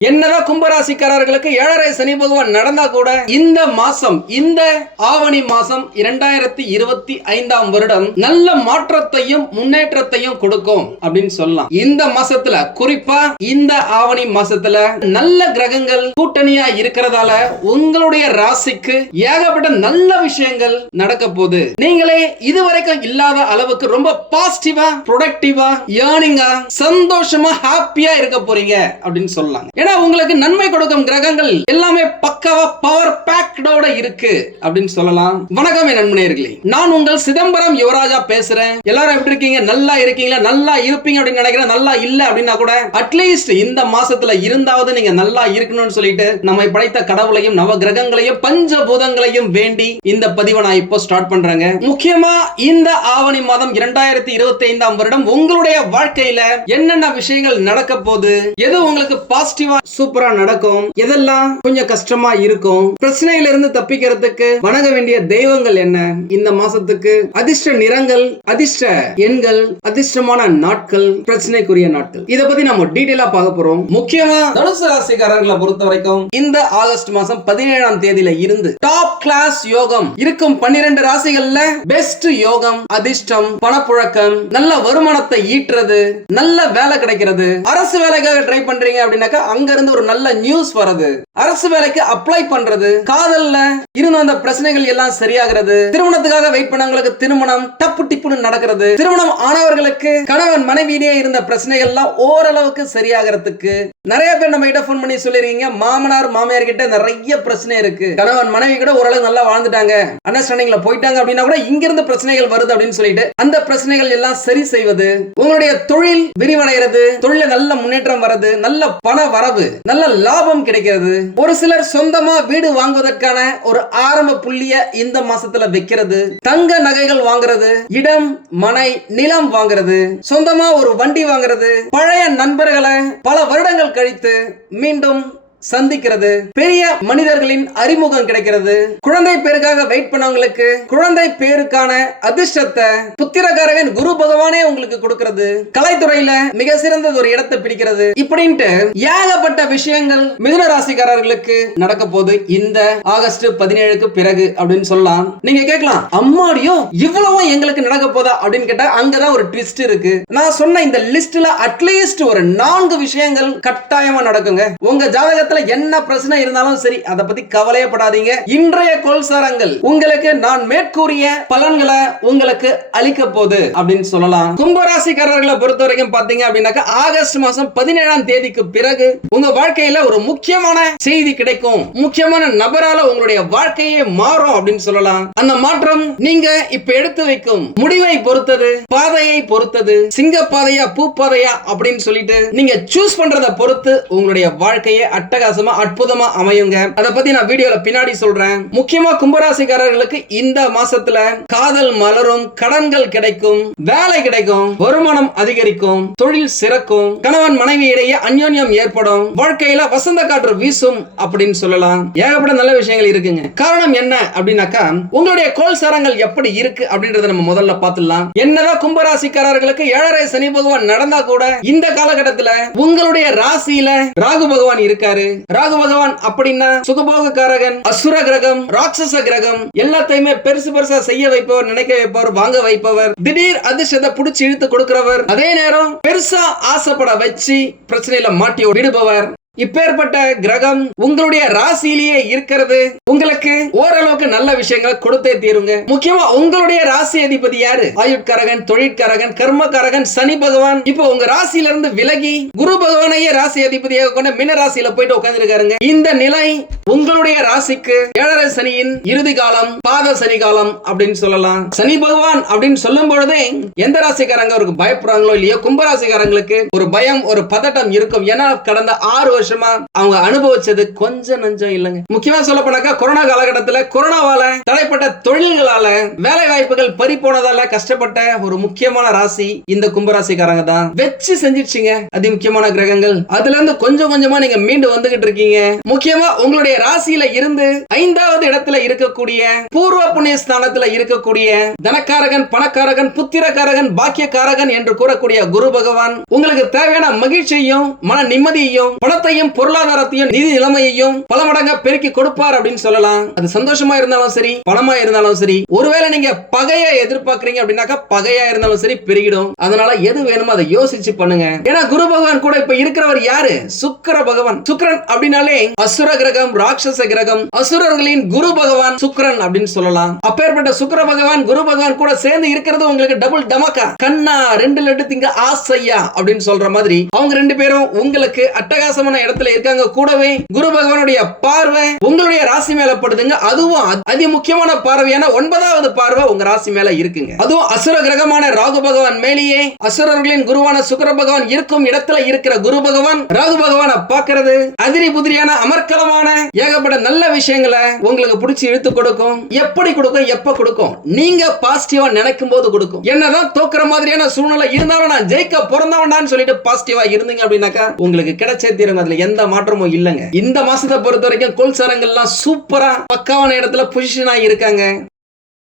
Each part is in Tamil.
என்னதான் கும்பராசிக்காரர்களுக்கு ஏழரை சனி பகவான் நடந்தா கூட இந்த மாசம் இந்த ஆவணி மாசம் இரண்டாயிரத்தி இருபத்தி ஐந்தாம் வருடம் நல்ல மாற்றத்தையும் முன்னேற்றத்தையும் கொடுக்கும் அப்படின்னு சொல்லலாம். இந்த மாசத்துல குறிப்பா இந்த ஆவணி மாசத்துல நல்ல கிரகங்கள் கூட்டணியா இருக்கிறதால உங்களுடைய ராசிக்கு ஏகப்பட்ட நல்ல விஷயங்கள் நடக்க போகுது. நீங்களே இதுவரைக்கும் இல்லாத அளவுக்கு ரொம்ப பாசிட்டிவா ப்ரொடக்டிவா ஏர்னிங்கா சந்தோஷமா ஹாப்பியா இருக்க போறீங்க அப்படின்னு சொல்லலாம் ஏன்னா உங்களுக்கு நன்மை கொடுக்கும் கிரகங்கள் எல்லாமே பக்கவா பவர் பேக்டோட இருக்கு அப்படின்னு சொல்லலாம். வணக்கம் என் நண்பனேர்களே நான் உங்கள் சிதம்பரம் யுவராஜா பேசுறேன். எல்லாரும் எப்படி இருக்கீங்க? நல்லா இருக்கீங்களா? நல்லா இருப்பீங்க அப்படின்னு நினைக்கிறேன். நல்லா இல்ல அப்படின்னா கூட அட்லீஸ்ட் இந்த மாசத்துல இருந்தாவது நீங்க நல்லா இருக்கணும்னு சொல்லிட்டு நம்மை படைத்த கடவுளையும் நவ கிரகங்களையும் பஞ்சபூதங்களையும் வேண்டி இந்த பதிவை நான் இப்போ ஸ்டார்ட் பண்றேங்க. முக்கியமா இந்த ஆவணி மாதம் இரண்டாயிரத்தி இருபத்தி ஐந்தாம் வருடம் உங்களுடைய வாழ்க்கையில என்னென்ன விஷயங்கள் நடக்க போகுது? எது உங்களுக்கு பாசிட்டிவா சூப்பரா நடக்கும். எதெல்லாம் கொஞ்சம் கஷ்டமா இருக்கும். பிரச்சனையில இருந்து தப்பிக்கிறதுக்கு வணங்க வேண்டிய தெய்வங்கள் என்ன? இந்த மாசத்துக்கு அதிர்ஷ்ட நிறங்கள் அதிர்ஷ்ட எண்கள் அதிர்ஷ்டமான நாட்கள் பிரச்சனைக்குரிய நாட்கள். இத பத்தி நம்ம டீடைலா பார்க்க போறோம். முக்கியமா தனுசு ராசிக்காரர்களை பொறுத்த வரைக்கும் இந்த ஆகஸ்ட் மாசம் பதினேழாம் தேதியில இருந்து டாப் கிளாஸ் யோகம் இருக்கும் பன்னிரண்டு ராசிகள்ல பெஸ்ட் யோகம் அதிர்ஷ்டம் பணப்புழக்கம் நல்ல வருமானத்தை ஈட்டுறது நல்ல வேலை கிடைக்கிறது. அரசு வேலைக்காக ட்ரை பண்றீங்க அப்படின்னாக்கா அங்க இருந்து ஒரு நல்ல நியூஸ் வருது அரசு வேலைக்கு அப்ளை பண்றது. காதல்ல இருந்து வந்த பிரச்சனைகள் எல்லாம் சரியாகிறது. திருமணத்துக்காக வெயிட் பண்ணவங்களுக்கு திருமணம் டப்பு டிப்புன்னு நடக்கிறது. திருமணம் ஆனவர்களுக்கு கணவன் மனைவியிலேயே இருந்த பிரச்சனைகள் எல்லாம் ஓரளவுக்கு சரியாகிறதுக்கு. நிறைய பேர் நம்ம கிட்ட போன் பண்ணி சொல்லிருக்கீங்க. மாமனார் மாமியார் கிட்ட நிறைய பிரச்சனை இருக்கு. கணவன் மனைவி கூட ஓரளவு நல்லா வாழ்ந்துட்டாங்க. அண்டர்ஸ்டாண்டிங்ல போயிட்டாங்க அப்படின்னா கூட இங்க இருந்து பிரச்சனைகள் வருது அப்படின்னு சொல்லிட்டு அந்த பிரச்சனைகள் எல்லாம் சரி செய்வது. உங்களுடைய தொழில் விரிவடைகிறது. தொழில நல்ல முன்னேற்றம் வருது நல்ல பண வரவு நல்ல லாபம் கிடைக்கிறது. ஒரு சிலர் சொந்தமா வீடு வாங்குவதற்கான ஒரு ஆரம்ப புள்ளிய இந்த மாசத்துல வைக்கிறது. தங்க நகைகள் வாங்குறது இடம் மனை நிலம் வாங்குறது சொந்தமா ஒரு வண்டி வாங்குறது பழைய நண்பர்களை பல வருடங்கள் கழித்து மீண்டும் சந்திக்கிறது. பெரிய மனிதர்களின் அறிமுகம் கிடைக்கிறது. குழந்தை பேருக்காக வெயிட் பண்ணவங்களுக்கு குழந்தை பேருக்கான அதிர்ஷ்டத்தை புத்திரகாரகன் குரு பகவானே உங்களுக்கு கொடுக்கிறது. கலைத்துறையில மிக சிறந்தது ஒரு இடத்தை பிடிக்கிறது. இப்படின்ட்டு ஏகப்பட்ட விஷயங்கள் மிதுன ராசிக்காரர்களுக்கு நடக்க போகுது. இந்த ஆகஸ்ட் பதினேழுக்கு பிறகு அப்படின்னு சொல்லலாம். நீங்க கேட்கலாம் அம்மாடியோ இவ்வளவும் எங்களுக்கு நடக்க போதா அப்படின்னு கேட்டா அங்கதான் ஒரு ட்விஸ்ட் இருக்கு. நான் சொன்ன இந்த லிஸ்ட்ல அட்லீஸ்ட் ஒரு நான்கு விஷயங்கள் கட்டாயமா நடக்குங்க. உங்க இடத்துல என்ன பிரச்சனை இருந்தாலும் சரி அதை பத்தி கவலையப்படாதீங்க இன்றைய கோல்சாரங்கள் உங்களுக்கு நான் மேற்கூறிய பலன்களை உங்களுக்கு அளிக்க போகுது அப்படின்னு சொல்லலாம். கும்பராசிக்காரர்களை பொறுத்த வரைக்கும் பாத்தீங்க அப்படின்னாக்கா ஆகஸ்ட் மாசம் பதினேழாம் தேதிக்கு பிறகு உங்க வாழ்க்கையில ஒரு முக்கியமான செய்தி கிடைக்கும். முக்கியமான நபரால உங்களுடைய வாழ்க்கையே மாறும் அப்படின்னு சொல்லலாம். அந்த மாற்றம் நீங்க இப்ப எடுத்து வைக்கும் முடிவை பொறுத்தது பாதையை பொறுத்தது சிங்க பாதையா பூ பாதையா அப்படின்னு சொல்லிட்டு நீங்க சூஸ் பண்றதை பொறுத்து உங்களுடைய வாழ்க்கையை அட்டகாசமா அற்புதமா அமையுங்க. அதை பத்தி நான் வீடியோல பின்னாடி சொல்றேன். முக்கியமா கும்பராசிக்காரர்களுக்கு இந்த மாசத்துல காதல் மலரும் கடன்கள் கிடைக்கும் வேலை கிடைக்கும் வருமானம் அதிகரிக்கும் தொழில் சிறக்கும் கணவன் மனைவி இடையே அந்யோன்யம் ஏற்படும் வாழ்க்கையில வசந்த காற்று வீசும் அப்படின்னு சொல்லலாம். ஏகப்பட்ட நல்ல விஷயங்கள் இருக்குங்க. காரணம் என்ன அப்படின்னாக்கா உங்களுடைய கோல் சாரங்கள் எப்படி இருக்கு அப்படின்றத நம்ம முதல்ல பார்த்துடலாம். என்னதான் கும்பராசிக்காரர்களுக்கு ஏழரை சனி பகவான் நடந்தா கூட இந்த காலகட்டத்துல உங்களுடைய ராசியில ராகு பகவான் இருக்காரு. ராகு பகவான் அப்படின்னா சுகபோக காரகன் அசுர கிரகம் ராட்சச கிரகம் எல்லாத்தையுமே பெருசு பெருசா செய்ய வைப்பவர் நினைக்க வைப்பவர் வாங்க வைப்பவர் திடீர் அதிர்ஷ்டத்தை புடிச்சு இழுத்து கொடுக்கிறவர். அதே நேரம் பெருசா ஆசைப்பட வச்சு பிரச்சனையில மாட்டி விடுபவர். இப்பேற்பட்ட கிரகம் உங்களுடைய ராசியிலேயே இருக்கிறது. உங்களுக்கு ஓரளவுக்கு நல்ல விஷயங்களை கொடுத்தே தீருங்க. முக்கியமா உங்களுடைய ராசி அதிபதி யாரு? ஆயுட்கரகன் தொழிற்காரகன் கர்மகரகன் சனி பகவான். இப்போ உங்க ராசியில இருந்து விலகி குரு பகவானையே ராசி அதிபதியாக கொண்ட மின ராசியில போயிட்டு உட்கார்ந்துருக்காருங்க இந்த நிலை உங்களுடைய ராசிக்கு ஏழரை சனியின் இறுதி காலம் பாத சனி காலம் அப்படின்னு சொல்லலாம். சனி பகவான் அப்படின்னு சொல்லும் பொழுதே எந்த ராசிக்காரங்க அவருக்கு பயப்படுறாங்களோ இல்லையோ கும்பராசிக்காரங்களுக்கு ஒரு பயம் ஒரு பதட்டம் இருக்கும். ஏன்னா கடந்த ஆறு வருஷம் அவங்க அனுபவிச்சது கொஞ்சம் நஞ்சம் இல்லைங்க. முக்கியமா சொல்ல போனாக்கா கொரோனா காலகட்டத்துல கொரோனாவால தடைப்பட்ட தொழில்களால வேலை வாய்ப்புகள் பறி போனதால கஷ்டப்பட்ட ஒரு முக்கியமான ராசி இந்த கும்பராசிக்காரங்க தான். வச்சு செஞ்சிருச்சுங்க அதி முக்கியமான கிரகங்கள். அதுல இருந்து கொஞ்சம் கொஞ்சமா நீங்க மீண்டு வந்துகிட்டு இருக்கீங்க. முக்கியமா உங்களுடைய ராசியில இருந்து ஐந்தாவது இடத்துல இருக்கக்கூடிய பூர்வ புண்ணிய ஸ்தானத்துல இருக்கக்கூடிய தனக்காரகன் பணக்காரகன் புத்திரக்காரகன் பாக்கியக்காரகன் என்று கூறக்கூடிய குரு பகவான் உங்களுக்கு தேவையான மகிழ்ச்சியையும் மன நிம்மதியையும் பணத்தை பணத்தையும் பொருளாதாரத்தையும் நிதி நிலைமையையும் பல மடங்கா பெருக்கி கொடுப்பார் அப்படின்னு சொல்லலாம். அது சந்தோஷமா இருந்தாலும் சரி பணமா இருந்தாலும் சரி ஒருவேளை நீங்க பகையா எதிர்பார்க்கறீங்க அப்படின்னாக்கா பகையா இருந்தாலும் சரி பெருகிடும். அதனால எது வேணுமோ அதை யோசிச்சு பண்ணுங்க. ஏன்னா குரு பகவான் கூட இப்ப இருக்கிறவர் யாரு? சுக்கர பகவான். சுக்கரன் அப்படின்னாலே அசுர கிரகம் ராட்சச கிரகம் அசுரர்களின் குரு பகவான் சுக்கரன் அப்படின்னு சொல்லலாம். அப்பேற்பட்ட சுக்கர பகவான் குரு பகவான் கூட சேர்ந்து இருக்கிறது உங்களுக்கு டபுள் டமக்கா கண்ணா ரெண்டு லட்டு திங்க ஆசையா அப்படின்னு சொல்ற மாதிரி அவங்க ரெண்டு பேரும் உங்களுக்கு அட்டகாசமான இடத்துல இருக்காங்க. கூடவே குரு பகவானுடைய பார்வை உங்களுடைய ராசி மேல படுதுங்க. அதுவும் அதி- முக்கியமான பார்வையான ஒன்பதாவது பார்வை உங்க ராசி மேல இருக்குங்க. அதுவும் அசுர கிரகமான ராகு பகவான் மேலேயே அசுரர்களின் குருவான சுக்கர பகவான் இருக்கும் இடத்துல இருக்கிற குரு பகவான் ராகு பகவான பாக்குறது அதிரி புதிரியான அமர்க்கலமான ஏகப்பட்ட நல்ல விஷயங்களை உங்களுக்கு பிடிச்சி இழுத்து கொடுக்கும். எப்படி கொடுக்கும்? எப்ப கொடுக்கும்? நீங்க பாசிட்டிவா நினைக்கும் போது கொடுக்கும். என்னதான் தோக்குற மாதிரியான சூழ்நிலை இருந்தாலும் நான் ஜெயிக்க பிறந்தவன்டான்னு சொல்லிட்டு பாசிட்டிவா இருந்தீங்க அப்படின்னாக்கா உங்களுக்கு கிடைச்சே தீருங்க. அதுல எந்த மாற்றமும் இல்லைங்க. இந்த மாசத்தை பொறுத்த வரைக்கும் கொல்சரங்கள்லாம் சூப்பரா பக்காவான இடத்துல பொசிஷனா இருக்காங்க.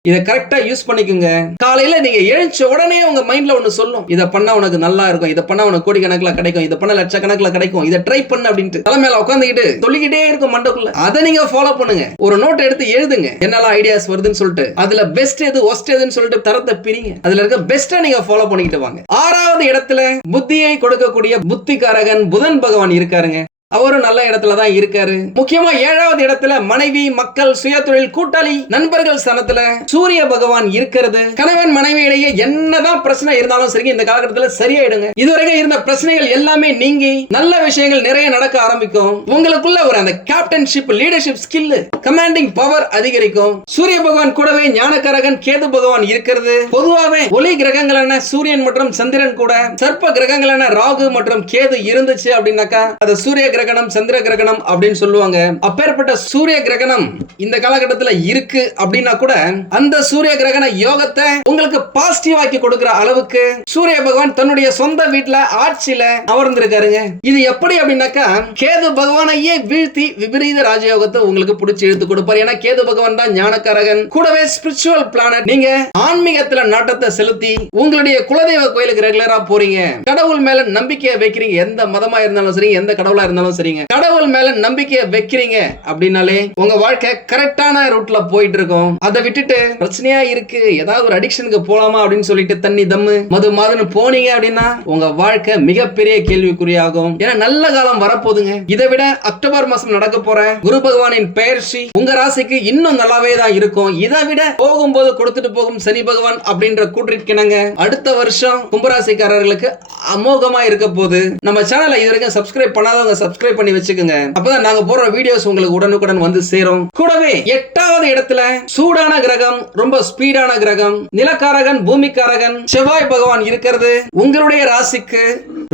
இதை கரெக்டா யூஸ் பண்ணிக்கோங்க. காலையில நீங்க எழுச்ச உடனே உங்க மைண்ட்ல ஒண்ணு சொல்லும். இதை பண்ணா உனக்கு நல்லா இருக்கும். இதை பண்ணா உனக்கு கோடி கணக்குல கிடைக்கும். இதை பண்ண லட்சக்கணக்கில் கிடைக்கும். இதை ட்ரை பண்ணு அப்படின்ட்டு. தலைமையில உட்காந்துக்கிட்டு சொல்லிக்கிட்டே இருக்கும் மண்டக்குள்ள. அதை நீங்க ஃபாலோ பண்ணுங்க. ஒரு நோட் எடுத்து எழுதுங்க. என்னெல்லாம் ஐடியாஸ் வருதுன்னு சொல்லிட்டு. அதுல பெஸ்ட் எது ஒஸ்ட் எதுன்னு சொல்லிட்டு தரத்தை பிரிங்க. அதுல இருக்க பெஸ்ட்டாக நீங்க ஃபாலோ பண்ணிக்கிட்டு வாங்க. ஆறாவது இடத்துல புத்தியை கொடுக்கக்கூடிய புத்திகாரகன் புதன் பகவான் இருக்காருங்க. அவரும் நல்ல இடத்துல தான் இருக்காரு. முக்கியமா ஏழாவது இடத்துல மனைவி மக்கள் சுயதொழில் கூட்டாளி நண்பர்கள் ஸ்தானத்துல சூரிய பகவான் இருக்கிறது. கணவன் மனைவி இடையே என்னதான் பிரச்சனை இருந்தாலும் சரி இந்த காலகட்டத்தில் சரியாயிடுங்க. இதுவரைக்கும் இருந்த பிரச்சனைகள் எல்லாமே நீங்கி நல்ல விஷயங்கள் நிறைய நடக்க ஆரம்பிக்கும். உங்களுக்குள்ள ஒரு அந்த captainship leadership skill commanding power அதிகரிக்கும். சூரிய பகவான் கூடவே ஞானக்காரகன் கேது பகவான் இருக்கிறது. பொதுவாவே ஒளி கிரகங்களான சூரியன் மற்றும் சந்திரன் கூட சர்ப்ப கிரகங்களான ராகு மற்றும் கேது இருந்துச்சு அப்படின்னாக்கா அது சூரிய கிரகணம் சந்திர கிரகணம் அப்படின்னு சொல்லுவாங்க. அப்பேற்பட்ட சூரிய கிரகணம் இந்த காலகட்டத்தில் இருக்கு அப்படின்னா கூட அந்த சூரிய கிரகண யோகத்தை உங்களுக்கு பாசிட்டிவ் ஆக்கி கொடுக்கிற அளவுக்கு சூரிய பகவான் தன்னுடைய சொந்த வீட்டுல ஆட்சியில அமர்ந்திருக்காருங்க. இது எப்படி அப்படின்னாக்கா கேது பகவானையே வீழ்த்தி விபரீத ராஜயோகத்தை உங்களுக்கு பிடிச்சி இழுத்து கொடுப்பார்? ஏன்னா கேது பகவான் தான் ஞானக்காரகன். கூடவே ஸ்பிரிச்சுவல் பிளானட் நீங்க ஆன்மீகத்துல நாட்டத்தை செலுத்தி உங்களுடைய குலதெய்வ கோயிலுக்கு ரெகுலரா போறீங்க. கடவுள் மேல நம்பிக்கையை வைக்கிறீங்க. எந்த மதமா இருந்தாலும் சரி எந்த கடவுளா இருந்தாலும் சரிங்க. கடவுள் மேல நம்பிக்கையை வைக்கிறீங்க அப்படின்னாலே உங்க வாழ்க்கை கரெக்டான ரூட்ல போயிட்டு இருக்கும் அதை விட்டுட்டு பிரச்சனையா இருக்கு. ஏதாவது ஒரு அடிக்ஷனுக்கு போலாமா அப்படின்னு சொல்லிட்டு தண்ணி தம்மு மது மாதுன்னு போனீங்க அப்படின்னா உங்க வாழ்க்கை மிகப்பெரிய கேள்விக்குறியாகும். ஏன்னா நல்ல காலம் வரப்போகுதுங்க. இதை விட அக்டோபர் மாசம் நடக்க போற குரு பகவானின் பெயர்ச்சி உங்க ராசிக்கு இன்னும் நல்லாவே தான் இருக்கும். இதை விட போகும்போது கொடுத்துட்டு போகும் சனி பகவான் அப்படின்ற கூற்றிற்கிணங்க. அடுத்த வருஷம் கும்பராசிக்காரர்களுக்கு அமோகமா இருக்க போகுது நம்ம சேனலை இது வரைக்கும் சப்ஸ்கிரைப் பண்ணாதவங்க சப்ஸ்கிரைப் பண்ணி வச்சுக்கோங்க. அப்பதான் நாங்க போடுற வீடியோஸ் உங்களுக்கு உடனுக்குடன் வந்து சேரும். கூடவே எட்டாவது இடத்துல சூடான கிரகம் ரொம்ப ஸ்பீடான கிரகம் நிலக்காரகன் பூமிக்காரகன் செவ்வாய் பகவான் இருக்கிறது. உங்களுடைய ராசிக்கு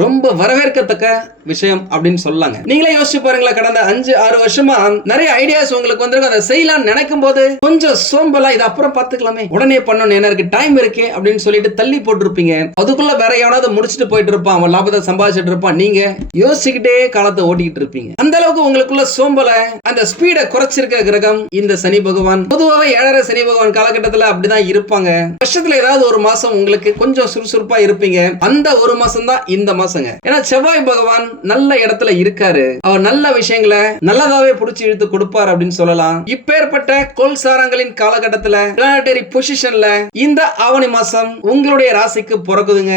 ரொம்ப வரவேற்கத்தக்க விஷயம் அப்படின்னு சொல்லாங்க. நீங்களே யோசிச்சு பாருங்களேன் கடந்த அஞ்சு ஆறு வருஷமா நிறைய ஐடியாஸ் உங்களுக்கு வந்திருக்கும். அதை செய்யலாம்னு நினைக்கும் போது கொஞ்சம் சோம்பலா இது அப்புறம் பாத்துக்கலாமே உடனே பண்ணணும் எனக்கு டைம் இருக்கே அப்படின்னு சொல்லிட்டு தள்ளி போட்டிருப்பீங்க. அதுக்குள்ள வேற எவனாவது முடிச்சுட்டு போயிட்டு இருப்பான் அவன் லாபத்தை சம்பாதிச்சிட்டு இருப்பான் நீங்க யோசிச்சுக்கிட்டே காலத்தை ஓட்டிக்கிட்டு இருப்பீங்க அந்த அளவுக்கு உங்களுக்குள்ள சோம்பல அந்த ஸ்பீடை குறைச்சிருக்க கிரகம் இந்த சனி பகவான். பொதுவாகவே ஏழரை சனி பகவான் காலகட்டத்துல அப்படிதான் இருப்பாங்க. வருஷத்துல ஏதாவது ஒரு மாசம் உங்களுக்கு கொஞ்சம் சுறுசுறுப்பா இருப்பீங்க. அந்த ஒரு மாசம் தான் இந்த மாசங்க. ஏன்னா செவ்வாய் பகவான் நல்ல இடத்துல இருக்காரு. அவர் நல்ல விஷயங்களை நல்லதாவே புடிச்சு இழுத்து கொடுப்பார் அப்படின்னு சொல்லலாம். இப்பேற்பட்ட கோல் சாரங்களின் காலகட்டத்துல பிளானட்டரி பொசிஷன்ல இந்த ஆவணி மாசம் உங்களுடைய ராசிக்கு பிறக்குதுங்க.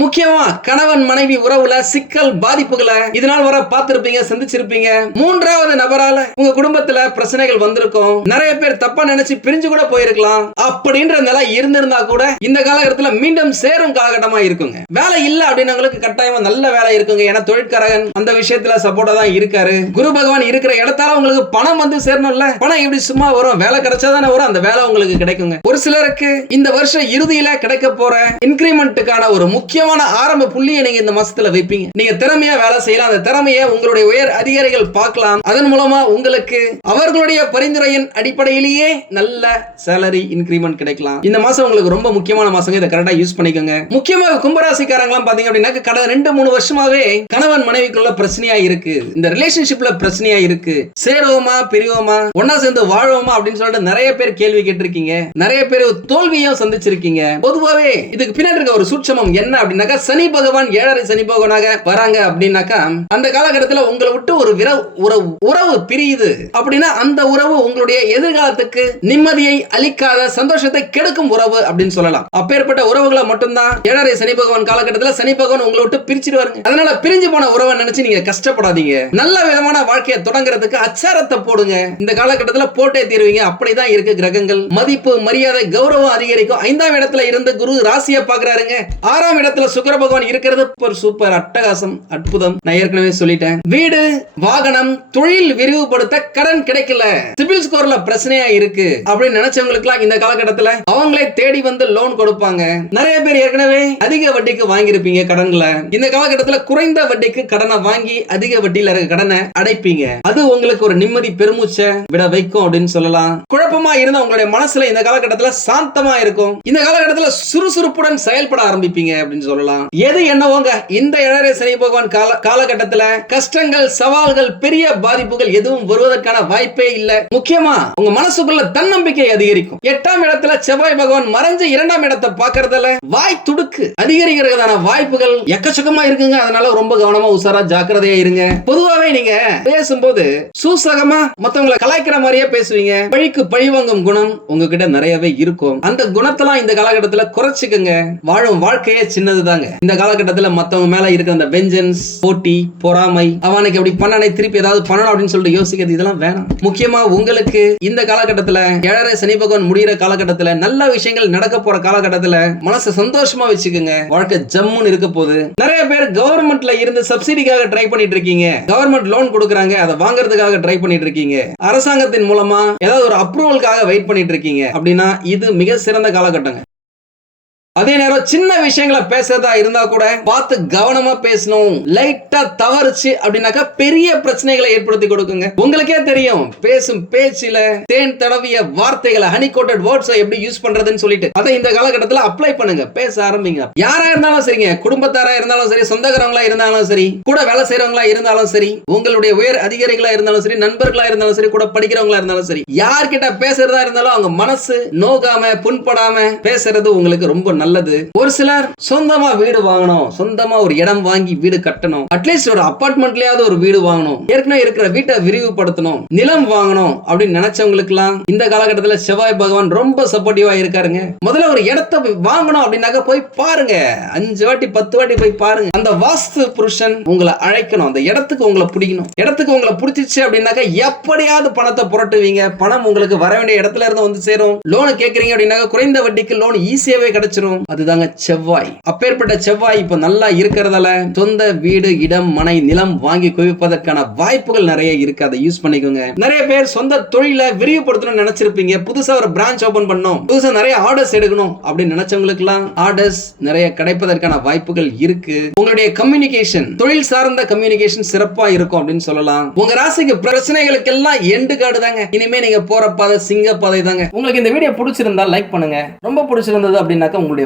முக்கியமா கணவன் மனைவி உறவுல சிக்கல் பாதிப்புகளை இதனால் வர பார்த்திருப்பீங்க சந்திச்சிருப்பீங்க. மூன்றாவது நபரால உங்க குடும்பத்துல பிரச்சனைகள் வந்திருக்கும். நிறைய பேர் தப்பா நினைச்சு பிரிஞ்சு கூட போயிருக்கலாம். அப்படின்ற நிலை இருந்திருந்தா கூட இந்த காலகட்டத்துல மீண்டும் சேரும் காலகட்டமா இருக்குங்க. வேலை இல்ல அப்படின்னவங்களுக்கு கட்டாயமா நல்ல வேலை இருக்குங்க. ஏன்னா தொழிற்காரகன் அந்த விஷயத்துல சப்போர்ட்டா தான் இருக்காரு. குரு பகவான் இருக்கிற இடத்தால உங்களுக்கு பணம் வந்து சேரணும்ல. பணம் எப்படி சும்மா வரும்? வேலை கிடைச்சாதானே வரும்? அந்த வேலை உங்களுக்கு கிடைக்குங்க. ஒரு சிலருக்கு இந்த வருஷம் இறுதியில கிடைக்க போற இன்கிரிமெண்ட்டுக்கான ஒரு முக்கியமான ஆரம்ப புள்ளியை நீங்க இந்த மாசத்துல வைப்பீங்க. நீங்க திறமையா வேலை செய்யலாம். அந்த திறமையை உங்களுடைய உயர் அதிகாரிகள் பார்க்கலாம். அதன் மூலமா உங்களுக்கு அவர்களுடைய பரிந்துரையின் அடிப்படையிலேயே நல்ல சேலரி இன்கிரிமெண்ட் கிடைக்கலாம். இந்த மாசம் உங்களுக்கு ரொம்ப முக்கியமான மாசங்க. இதை கரெக்டா யூஸ் பண்ணிக்கோங்க. முக்கியமாக கும்பராசிக்காரங்களாம் பாத்தீங்க அப்படின்னா கடந்த ரெண்டு மூணு வருஷமாவே கணவன் மனைவிக்குள்ள பிரச்சனையா இருக்கு. இந்த ரிலேஷன்ஷிப்ல பிரச்சனையா இருக்கு. சேருவோமா பிரிவோமா ஒன்னா சேர்ந்து வாழ்வோமா அப்படின்னு சொல்லிட்டு நிறைய பேர் கேள்வி கேட்டிருக்கீங்க. நிறைய பேர் தோல்வியும் சந்திச்சிருக்கீங்க. பொதுவாவே இதுக்கு பின்னாடி இருக்க ஒரு சூட்சமம் என்ன அப்படின்னு அப்படின்னாக்கா சனி பகவான் ஏழரை சனி பகவானாக வராங்க அப்படின்னாக்கா அந்த காலகட்டத்தில் உங்களை விட்டு ஒரு விரவு உறவு உறவு பிரியுது. அப்படின்னா அந்த உறவு உங்களுடைய எதிர்காலத்துக்கு நிம்மதியை அளிக்காத சந்தோஷத்தை கெடுக்கும் உறவு அப்படின்னு சொல்லலாம். அப்பேற்பட்ட உறவுகளை மட்டும்தான் ஏழரை சனி பகவான் காலகட்டத்தில் சனி பகவான் உங்களை விட்டு பிரிச்சிருவாருங்க அதனால பிரிஞ்சு போன உறவை நினைச்சு நீங்க கஷ்டப்படாதீங்க. நல்ல விதமான வாழ்க்கையை தொடங்குறதுக்கு அச்சாரத்தை போடுங்க. இந்த காலகட்டத்தில் போட்டே தீர்வீங்க. அப்படிதான் இருக்கு கிரகங்கள். மதிப்பு மரியாதை கௌரவம் அதிகரிக்கும். ஐந்தாம் இடத்துல இருந்து குரு ராசியை பாக்குறாருங்க. ஆறாம் இடத்துல சுக்கர பகவான் இருக்கிறது ஒரு சூப்பர் அட்டகாசம் அற்புதம். நான் ஏற்கனவே சொல்லிட்டேன். வீடு வாகனம் தொழில் விரிவுபடுத்த கடன் கிடைக்கல. சிபில் ஸ்கோர்ல பிரச்சனையா இருக்கு அப்படின்னு நினைச்சவங்களுக்கு இந்த காலகட்டத்துல அவங்களே தேடி வந்து லோன் கொடுப்பாங்க. நிறைய பேர் ஏற்கனவே அதிக வட்டிக்கு வாங்கியிருப்பீங்க கடன்களை. இந்த காலகட்டத்துல குறைந்த வட்டிக்கு கடனை வாங்கி அதிக வட்டியில இருக்க கடனை அடைப்பீங்க. அது உங்களுக்கு ஒரு நிம்மதி பெருமூச்சை விட வைக்கும் அப்படின்னு சொல்லலாம். குழப்பமா இருந்த உங்களுடைய மனசுல இந்த காலகட்டத்துல சாந்தமா இருக்கும். இந்த காலகட்டத்துல சுறுசுறுப்புடன் செயல்பட ஆரம்பிப்பீங்க அப்படின்னு சொல்லலாம். எது என்னவோங்க? இந்த ஏழரை சனி பகவான் கால காலகட்டத்துல கஷ்டங்கள் சவால்கள் பெரிய பாதிப்புகள் எதுவும் வருவதற்கான வாய்ப்பே இல்ல. முக்கியமா உங்க மனசுக்குள்ள தன்னம்பிக்கை அதிகரிக்கும். எட்டாம் இடத்துல செவ்வாய் பகவான் மறைஞ்சு இரண்டாம் இடத்தை பாக்குறதுல வாய் துடுக்கு அதிகரிக்கிறதுக்கான வாய்ப்புகள் எக்கச்சக்கமா இருக்குங்க. அதனால ரொம்ப கவனமா உசாரா ஜாக்கிரதையா இருங்க. பொதுவாவே நீங்க பேசும்போது சூசகமா மத்தவங்களை கலாய்க்கிற மாதிரியே பேசுவீங்க. பழிக்கு பழி வாங்கும் குணம் உங்ககிட்ட நிறையவே இருக்கும். அந்த குணத்தெல்லாம் இந்த காலகட்டத்துல குறைச்சிக்கங்க. வாழும் வாழ்க்கையே தாங்க இந்த காலகட்டத்துல மத்தவங்க மேல இருக்கிற அந்த வெஞ்சன்ஸ் போட்டி பொறாமை அவனுக்கு எப்படி பண்ணனை திருப்பி ஏதாவது பண்ணணும் அப்படின்னு சொல்லிட்டு யோசிக்கிறது இதெல்லாம் வேணாம். முக்கியமா உங்களுக்கு இந்த காலகட்டத்துல ஏழரை சனி பகவான் முடியிற காலகட்டத்துல நல்ல விஷயங்கள் நடக்க போற காலகட்டத்துல மனசை சந்தோஷமா வச்சுக்கோங்க. வாழ்க்கை ஜம்முன்னு இருக்க போகுது. நிறைய பேர் கவர்மெண்ட்ல இருந்து சப்சிடிக்காக ட்ரை பண்ணிட்டு இருக்கீங்க. கவர்மெண்ட் லோன் கொடுக்குறாங்க அதை வாங்குறதுக்காக ட்ரை பண்ணிட்டு இருக்கீங்க. அரசாங்கத்தின் மூலமா ஏதாவது ஒரு அப்ரூவலுக்காக வெயிட் பண்ணிட்டு இருக்கீங்க. அப்படின்னா இது மிக சிறந்த காலகட்டங்க. அதே நேரம் சின்ன விஷயங்களை பேசுறதா இருந்தா கூட பார்த்து கவனமா பேசணும். லைட்டா தவறுச்சு அப்படின்னாக்கா பெரிய பிரச்சனைகளை ஏற்படுத்தி கொடுக்குங்க. உங்களுக்கே தெரியும் பேசும் பேச்சில தேன் தடவிய வார்த்தைகளை ஹனி கோட்டட் வேர்ட்ஸ் எப்படி யூஸ் பண்றதுன்னு சொல்லிட்டு. அதை இந்த காலகட்டத்தில் அப்ளை பண்ணுங்க. பேச ஆரம்பிங்க. யாரா இருந்தாலும் சரிங்க. குடும்பத்தாரா இருந்தாலும் சரி சொந்தக்காரங்களா இருந்தாலும் சரி கூட வேலை செய்யறவங்களா இருந்தாலும் சரி உங்களுடைய உயர் அதிகாரிகளா இருந்தாலும் சரி நண்பர்களா இருந்தாலும் சரி கூட படிக்கிறவங்களா இருந்தாலும் சரி யார்கிட்ட பேசுறதா இருந்தாலும் அவங்க மனசு நோகாம புண்படாம பேசுறது உங்களுக்கு ரொம்ப நல்லது. ஒரு சிலர் சொந்தமா வீடு வாங்கணும் சொந்தமா ஒரு இடம் வாங்கி வீடு கட்டணும். அட்லீஸ்ட் ஒரு அபார்ட்மெண்ட்லயாவது ஒரு வீடு வாங்கணும். ஏற்கனவே இருக்கிற வீட்டை விரிவுபடுத்தணும். நிலம் வாங்கணும் அப்படின்னு நினைச்சவங்களுக்கு எல்லாம் இந்த காலகட்டத்தில் செவ்வாய் பகவான் ரொம்ப சப்போர்ட்டிவா இருக்காருங்க. முதல்ல ஒரு இடத்த போய் வாங்கணும் அப்படின்னாக்க போய் பாருங்க. அஞ்சு வாட்டி பத்து வாட்டி போய் பாருங்க. அந்த வாஸ்து புருஷன் உங்களை அழைக்கணும். அந்த இடத்துக்கு உங்களை பிடிக்கணும். இடத்துக்கு உங்களை பிடிச்சிச்சு அப்படின்னாக்க எப்படியாவது பணத்தை புரட்டுவீங்க. பணம் உங்களுக்கு வர வேண்டிய இடத்துல இருந்து வந்து சேரும். லோனு கேட்குறீங்க அப்படின்னாக்க குறைந்த வட்டிக்கு லோன் ஈஸியாவே கிடைச்சிரும். அதுதாங்க செவ்வாய். அப்பேற்பட்ட செவ்வாய் இப்ப நல்லா இருக்கிறதால சொந்த வீடு இடம் மனை நிலம் வாங்கி குவிப்பதற்கான வாய்ப்புகள் நிறைய இருக்கு. அதை யூஸ் பண்ணிக்கோங்க. நிறைய பேர் சொந்த தொழிலை விரிவுபடுத்தணும்னு நினைச்சிருப்பீங்க. புதுசா ஒரு பிரான்ச் ஓபன் பண்ணோம் புதுசா நிறைய ஆர்டர்ஸ் எடுக்கணும் அப்படின்னு நினைச்சவங்களுக்கு எல்லாம் ஆர்டர்ஸ் நிறைய கிடைப்பதற்கான வாய்ப்புகள் இருக்கு. உங்களுடைய கம்யூனிகேஷன் தொழில் சார்ந்த கம்யூனிகேஷன் சிறப்பா இருக்கும் அப்படின்னு சொல்லலாம். உங்க ராசிக்கு பிரச்சனைகளுக்கு எல்லாம் எண்டு காடு தாங்க. இனிமே நீங்க போற பாதை சிங்க பாதை தாங்க. உங்களுக்கு இந்த வீடியோ பிடிச்சிருந்தா லைக் பண்ணுங்க. ரொம்ப பிடிச்சிருந்தது அப்படின்னாக்கா உங்களுடைய